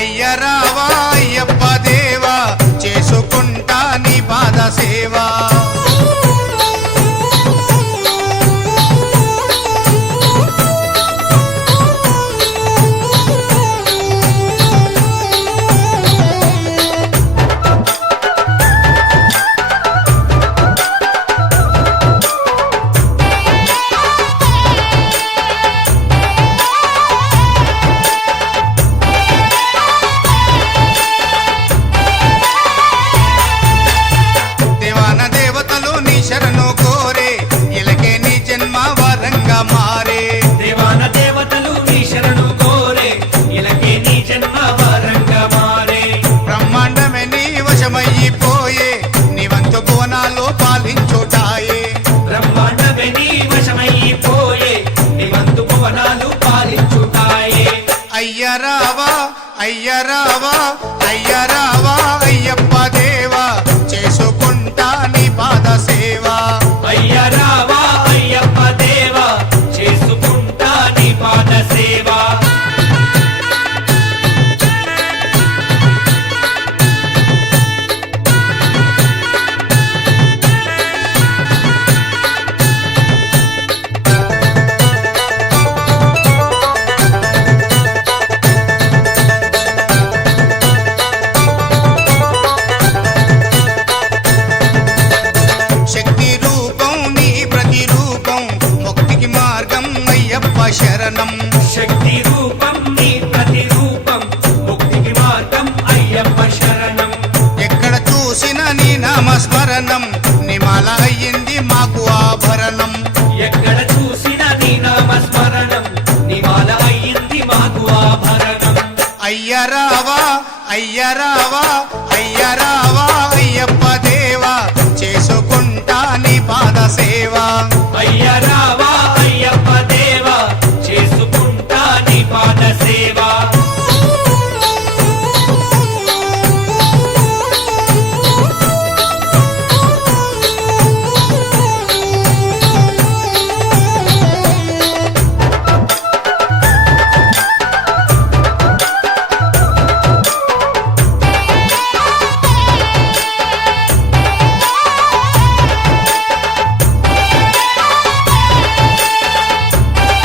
అయ్యరావా అయ్యప్ప దేవా చేసుకుంటా నీ పాద సేవా శరణు కోరే ఇలకే నీ జన్మ వరంగా మారే దేవాన దేవతలు నీ శరణు కోరే ఇలకే నీ జన్మ వరంగా మారే బ్రహ్మాండమే నీ వశమైపోయే నీ వంతు భువనాలు పాలించుటాయే బ్రహ్మాండమే నీ వశమైపోయే నీ వంతు భువనాలు పాలించుటాయే అయ్యరావా అయ్యరావా అయ్యరావా అయ్యప్ప దేవా చేసుకుంటా నీ పాద సేవా అయ్యరావా అయ్యప్ప దేవా చేసుకుంటా నీ పాద సేవా శరణం శక్తి రూపం నీ ప్రతిరూపం ముక్తికి మార్గం అయ్యప్ప శరణం ఎక్కడ చూసిన నీ నామస్మరణం నిమాల అయ్యింది మాకు ఆభరణం ఎక్కడ చూసిన నీ నామస్మరణం నిమాల అయ్యింది మాకు ఆభరణం అయ్యరావా అయ్యరావా అయ్యరావా